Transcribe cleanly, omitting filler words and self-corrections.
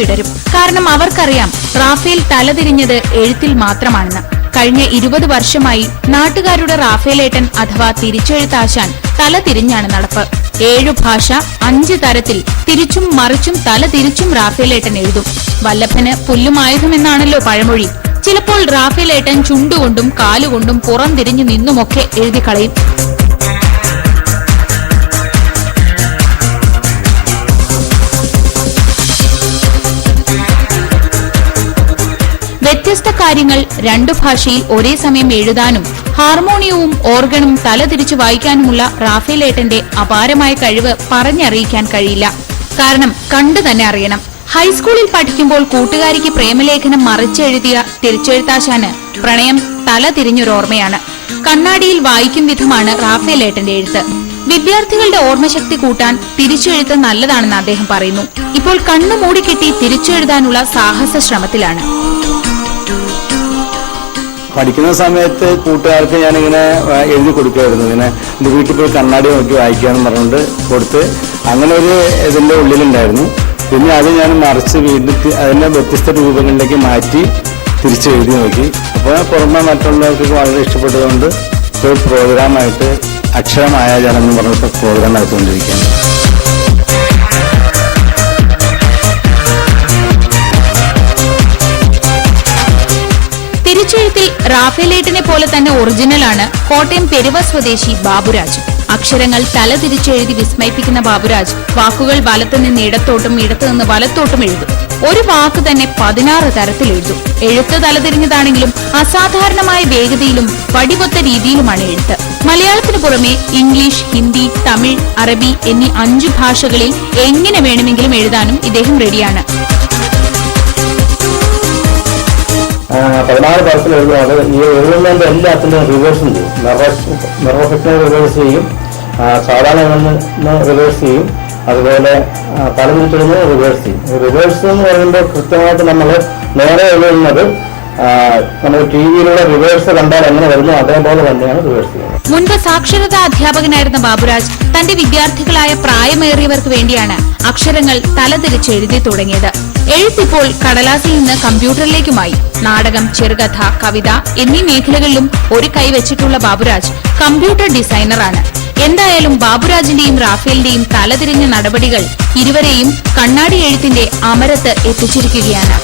വിടരും. കാരണം അവർക്കറിയാം റാഫേൽ തലതിരിഞ്ഞത് എഴുത്തിൽ മാത്രമാണെന്ന്. കഴിഞ്ഞ 20 വർഷമായി നാട്ടുകാരുടെ റാഫേലേട്ടൻ അഥവാ തിരിച്ചെഴുത്താശാൻ തലതിരിഞ്ഞാണ് നടപ്പ്. 7 ഭാഷ 5 തരത്തിൽ തിരിച്ചും മറിച്ചും തലതിരിച്ചും റാഫേലേട്ടൻ എഴുതും. വല്ലഭന് പുല്ലുമായുധമെന്നാണല്ലോ പഴമൊഴി. ചിലപ്പോൾ റാഫേലേട്ടൻ ചുണ്ടുകൊണ്ടും കാലുകൊണ്ടും പുറം തിരിഞ്ഞു നിന്നുമൊക്കെ എഴുതി കളയും. വ്യത്യസ്ത കാര്യങ്ങൾ 2 ഭാഷയിൽ ഒരേ സമയം എഴുതാനും ഹാർമോണിയവും ഓർഗണും തലതിരിച്ചു വായിക്കാനുമുള്ള റാഫേലേട്ടന്റെ അപാരമായ കഴിവ് പറഞ്ഞറിയിക്കാൻ കഴിയില്ല. കാരണം കണ്ടു തന്നെ അറിയണം. ഹൈസ്കൂളിൽ പഠിക്കുമ്പോൾ കൂട്ടുകാരിക്ക് പ്രേമലേഖനം മറിച്ചെഴുതിയ തിരിച്ചെഴുത്താശാന് പ്രണയം തലതിരിഞ്ഞൊരോർമ്മയാണ്. കണ്ണാടിയിൽ വായിക്കും വിധമാണ് റാഫേലേട്ടന്റെ എഴുത്ത്. വിദ്യാർത്ഥികളുടെ ഓർമ്മശക്തി കൂട്ടാൻ തിരിച്ചെഴുത്ത് നല്ലതാണെന്ന് അദ്ദേഹം പറയുന്നു. ഇപ്പോൾ കണ്ണു മൂടിക്കെട്ടി തിരിച്ചെഴുതാനുള്ള സാഹസ ശ്രമത്തിലാണ്. പഠിക്കുന്ന സമയത്ത് കൂട്ടുകാർക്ക് ഞാനിങ്ങനെ എഴുതി കൊടുക്കുമായിരുന്നു. ഇങ്ങനെ എൻ്റെ വീട്ടിൽ പോയി കണ്ണാടി നോക്കി വായിക്കാമെന്ന് പറഞ്ഞുകൊണ്ട് കൊടുത്ത് അങ്ങനെ ഒരു ഇതിൻ്റെ ഉള്ളിലുണ്ടായിരുന്നു. പിന്നെ അത് ഞാൻ മറിച്ച് വീണ്ടും അതിനെ വ്യത്യസ്ത രൂപങ്ങളിലേക്ക് മാറ്റി തിരിച്ചെഴുതി നോക്കി. അപ്പോൾ പുറമെ മറ്റുള്ളവർക്ക് വളരെ ഇഷ്ടപ്പെട്ടതുകൊണ്ട് ഇപ്പോൾ പ്രോഗ്രാമായിട്ട് അക്ഷരമായ ജനം എന്ന് പറഞ്ഞിട്ട് പ്രോഗ്രാം നടത്തിക്കൊണ്ടിരിക്കുകയാണ്. തിരിച്ചെഴുത്തിൽ റാഫേലേട്ടനെ പോലെ തന്നെ ഒറിജിനലാണ് കോട്ടയം പെരുവ സ്വദേശി ബാബുരാജ്. അക്ഷരങ്ങൾ തലതിരിച്ചെഴുതി വിസ്മയിപ്പിക്കുന്ന ബാബുരാജ് വാക്കുകൾ വലത്തു നിന്ന് ഇടത്തോട്ടും ഇടത്തു നിന്ന് വലത്തോട്ടും എഴുതും. ഒരു വാക്ക് തന്നെ 16 തരത്തിൽ എഴുതും. എഴുത്ത് തലതിരിഞ്ഞതാണെങ്കിലും അസാധാരണമായ വേഗതയിലും വടിവൊത്ത രീതിയിലുമാണ് എഴുത്ത്. മലയാളത്തിന് പുറമെ ഇംഗ്ലീഷ്, ഹിന്ദി, തമിഴ്, അറബി എന്നീ 5 ഭാഷകളിൽ എങ്ങനെ വേണമെങ്കിലും എഴുതാനും ഇദ്ദേഹം റെഡിയാണ്. 16 തരത്തിൽ എഴുതുന്നത് ഈ എഴുതുന്നതിന്റെ എല്ലാത്തിനും റിവേഴ്സും ചെയ്യും. നെർവഫെക്റ്റിനെ റിവേഴ്സ് ചെയ്യും, സാധാരണ റിവേഴ്സ് ചെയ്യും, അതുപോലെ തലതിരിച്ചെഴുതുന്നത് റിവേഴ്സ് ചെയ്യും. റിവേഴ്സ് എന്ന് പറയുമ്പോൾ കൃത്യമായിട്ട് നമ്മൾ നേരെ എഴുതുന്നത് നമ്മൾ ടിവിയിലൂടെ റിവേഴ്സ് കണ്ടാൽ എങ്ങനെ വരുന്നു അതേപോലെ തന്നെയാണ് റിവേഴ്സ് ചെയ്യുന്നത്. മുൻപ് സാക്ഷരതാ അധ്യാപകനായിരുന്ന ബാബുരാജ് തന്റെ വിദ്യാർത്ഥികളായ പ്രായമേറിയവർക്ക് വേണ്ടിയാണ് അക്ഷരങ്ങൾ തലതിരിച്ച് എഴുതി തുടങ്ങിയത്. എഴുത്തിപ്പോൾ കടലാസിൽ നിന്ന് കമ്പ്യൂട്ടറിലേക്കുമായി. നാടകം, ചെറുകഥ, കവിത എന്നീ മേഖലകളിലും ഒരു കൈവച്ചിട്ടുള്ള ബാബുരാജ് കമ്പ്യൂട്ടർ ഡിസൈനറാണ്. എന്തായാലും ബാബുരാജിന്റെയും റാഫേലിന്റെയും തലതിരിഞ്ഞ നടപടികൾ ഇരുവരെയും കണ്ണാടി എഴുത്തിന്റെ അമരത്ത് എത്തിച്ചിരിക്കുകയാണ്.